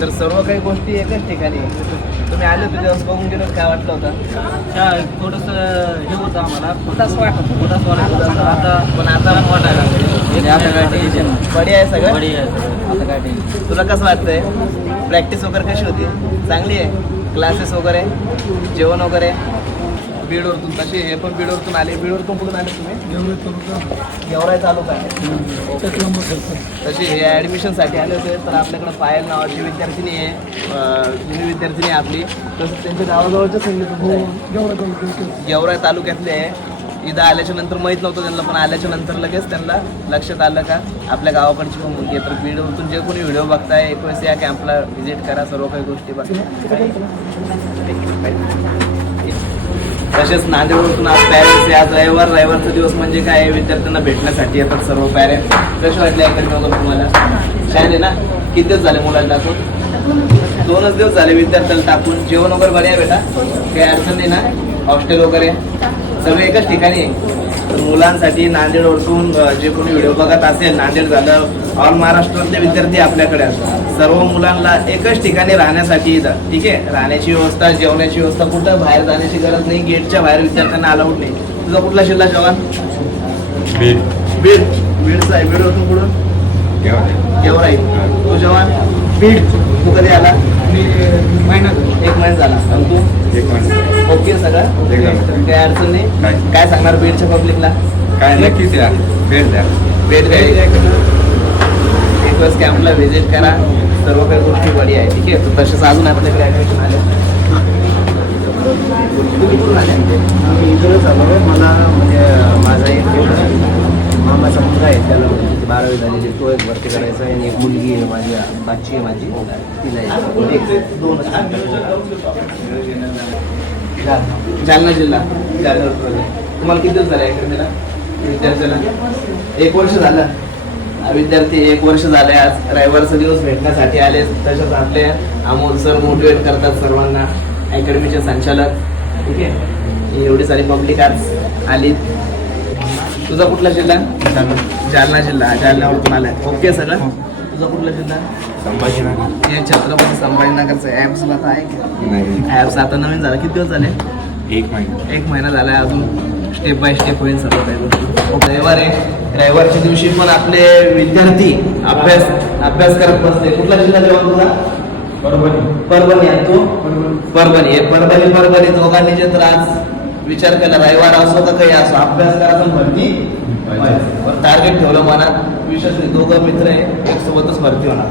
तर सर्व काही गोष्टी एकच ठिकाणी. तुम्ही आले होते दिवस बघून गेलो, काय वाटलं होतं? थोडंसं हे होतं आम्हाला, उदास वाटत आता पण आता वाटायला आता काय टेन्शन बडी आहे सगळं. बढी आहे सगळं. आता काय टेन्शन. तुला कसं वाटतंय? प्रॅक्टिस वगैरे कशी होती? चांगली आहे? क्लासेस वगैरे, जेवण वगैरे? बीडवरतून तसे हे पण बीडवरतून आले. बीडवरतून कुठून आले तुम्ही? गेवराई तालुका आहे. तसे हे ॲडमिशनसाठी आले होते. तर आपल्याकडे पायल नावाची विद्यार्थिनी आहे, जुनी विद्यार्थिनी आहे आपली. तसं त्यांच्या गावाजवळच्या संगीत गेवराई तालुक्यातले आहे. इथं आल्याच्या नंतर माहीत नव्हतं त्यांना, पण आल्याच्या नंतर लगेच त्यांना लक्षात आलं का आपल्या गावाकडची पण मुलगी आहे. तर बीडवरतून जे कोणी व्हिडिओ बघताय एक वेळेस या कॅम्पला व्हिजिट करा, सर्व काही गोष्टी बघा. तसेच नांदेडवरून आज पॅरेंट्स आहे. आज रविवारचा दिवस म्हणजे काय, विद्यार्थ्यांना भेटण्यासाठी येतात सर्व पॅरेंट्स. कसे वाटले अकॅडमी वगैरे तुम्हाला? छान आहे ना? किती दिवस झाले मुलाला टाकून? 2च दिवस झाले विद्यार्थ्याला टाकून. जेवण वगैरे बरे आहे बेटा? काही अडचण नाही ना? हॉस्टेल वगैरे सगळे एकच ठिकाणी आहे. तर मुलांसाठी नांदेडवरून जे कोणी व्हिडिओ बघत असेल, नांदेड झालं, ऑल महाराष्ट्रातले विद्यार्थी आपल्याकडे असतात. सर्व मुलांना एकच ठिकाणी राहण्यासाठी येतात. ठीक आहे, राहण्याची व्यवस्था, जेवणाची व्यवस्था, कुठं बाहेर जाण्याची गरज नाही. गेटच्या बाहेर विद्यार्थ्यांना अलाउड नाही. तुझा कुठला जिल्हा जवान? बीड. बीडचा आहे. बीडवरून कुठून? गेवराई. तू जवान? बीड. तू कधी आला? एक महिना झाला. आणि तू? 1 महिना. ओके सगळं? काही अडचण नाही? काय सांगणार बीडच्या पब्लिकला? काय नक्कीच या, भेट द्या. भेट द्या, एक वेळेस कॅम्पला व्हिजिट करा, सर्व काही गोष्टी बडी आहे. ठीक आहे. तर तसेच अजून आपल्याकडे ॲडमिशन आले. तुम्ही कुठून आले? आम्ही इथूनच आलो. मला म्हणजे माझा एक मामाचा मुलगा आहे, त्याला 12वी झालेली, तो एक भरती करायचा आहे. आणि एक मुलगी आहे माझी, बाची आहे माझी, तिला जालना जिल्हा. तुम्हाला किती दिवस झाले अकॅडमीला? विद्यार्थ्याला 1 वर्ष झालं. विद्यार्थी 1 वर्ष झाले. आज रविवारचा दिवस भेटण्यासाठी आले. तसेच आपले अमोल सर मोटिवेट करतात सर्वांना, अकॅडमीचे संचालक. ठीक आहे. एवढी सारी पब्लिक आज आली. तुझा कुठला जिल्हा? जालना जिल्हा. जालन्यावरून आलाय. ओके सगळं. तुझा कुठला जिल्हा? संभाजीनगर. हे छत्रपती संभाजीनगरचं ॲप्स आता आहे का? नाही. ॲप्स आता नवीन झाला. किती दिवस झाले? 1 महिना. 1 महिना झाला आहे. अजून स्टेप बाय स्टेप होईल सर्व काही गोष्टी. रविवार आहे. रविवारच्या दिवशी पण आपले विद्यार्थी अभ्यास करत बसते. कुठला जिल्हा जेव्हा तुझा? परभणी. आणि तू? परभणी दोघांनी जे तर आज विचार केला, रविवार असो का काही असो, अभ्यास करायचा, भरती टार्गेट ठेवलं मनात. विशेष नाही, दोघं मित्र आहे, एक सोबतच भरती होणार.